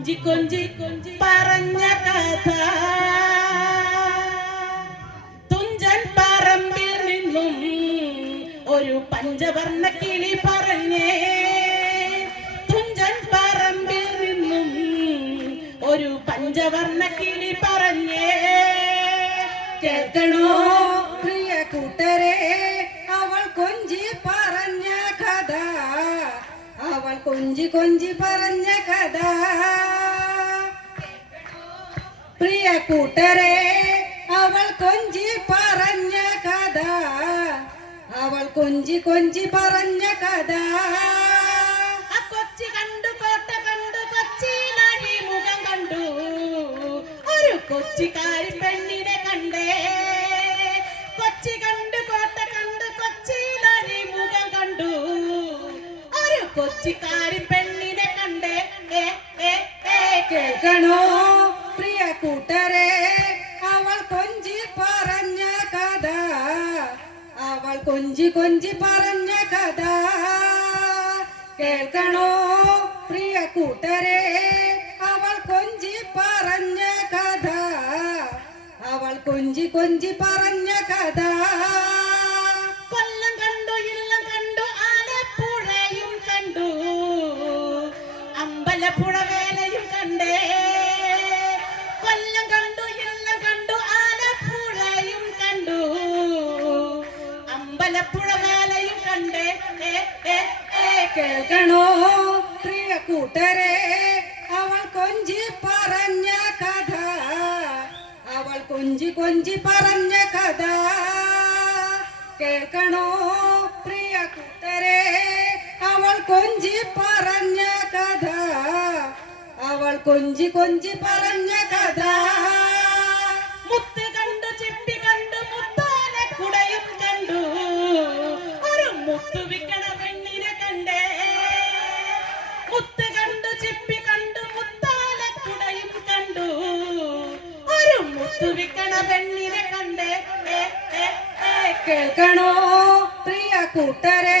കൊഞ്ചി കൊഞ്ചി പറഞ്ഞ കഥ. തുഞ്ചൻ പറമ്പിൽ നിന്നും ഒരു പഞ്ചവർണ കിളി പറഞ്ഞേ. തുഞ്ചൻ പറമ്പിൽ നിന്നും ഒരു പഞ്ചവർണ കിളി പറഞ്ഞേ. കേൾക്കണോ? പ്രിയ കൂട്ടരെ അവൾ കൊഞ്ചി കൊഞ്ചി കൊഞ്ചി പറഞ്ഞ കഥ. പ്രിയ കൂട്ടരെ അവൾ കൊഞ്ചി പറഞ്ഞ കഥ. അവൾ കൊഞ്ചി കൊഞ്ചി പറഞ്ഞ കഥ. കൊച്ചി കണ്ടു കോട്ട കണ്ടു കൊച്ചിയിലടി മുഖം കണ്ടു. ഒരു കൊച്ചിക്കാരി പെണ്ണിനെ ഒരു കൊച്ചിക്കാരി പെണ്ണിനെ കണ്ടേ. കേൾക്കണോ? പ്രിയ കൂട്ടരെ അവൾ കൊഞ്ചി പറഞ്ഞ കഥ. അവൾ കൊഞ്ചി കൊഞ്ചി പറഞ്ഞ കഥ. കേൾക്കണോ? പ്രിയ കൂട്ടരെ അവൾ കൊഞ്ചി പറഞ്ഞ കഥ. അവൾ കൊഞ്ചി കൊഞ്ചി പറഞ്ഞ അമ്പലപ്പുഴ വേലയും കണ്ടേ. കൊല്ലം കണ്ടു ഇല്ലം കണ്ടു ആലപ്പുഴയും കണ്ടു. അമ്പലപ്പുഴ വേലയും കണ്ടേ കേൾക്കണോ? പ്രിയ കൂട്ടരെ അവൾ കൊഞ്ചി പറഞ്ഞ കഥ. അവൾ കൊഞ്ചി കൊഞ്ചി പറഞ്ഞ കഥ. കേൾക്കണോ? പ്രിയ കൂട്ടരെ അവൾ കൊഞ്ചി പറഞ്ഞ കഥ. കൊഞ്ചി കൊഞ്ചി പറഞ്ഞ കഥ മുത്ത് കണ്ട് ചെട്ടി കണ്ട് മുത്താനെ കുടയും കണ്ടു ഒരു മുത്തു വിക്കണ പെണ്ണിനെ കണ്ടേ മുത്ത് കണ്ട് ചെപ്പി കണ്ട് മുത്താനെ കുടയും കണ്ടു ഒരു മുത്തു വിക്കണ പെണ്ണിനെ കണ്ടേ കേൾക്കണോ പ്രിയ കൂട്ടരെ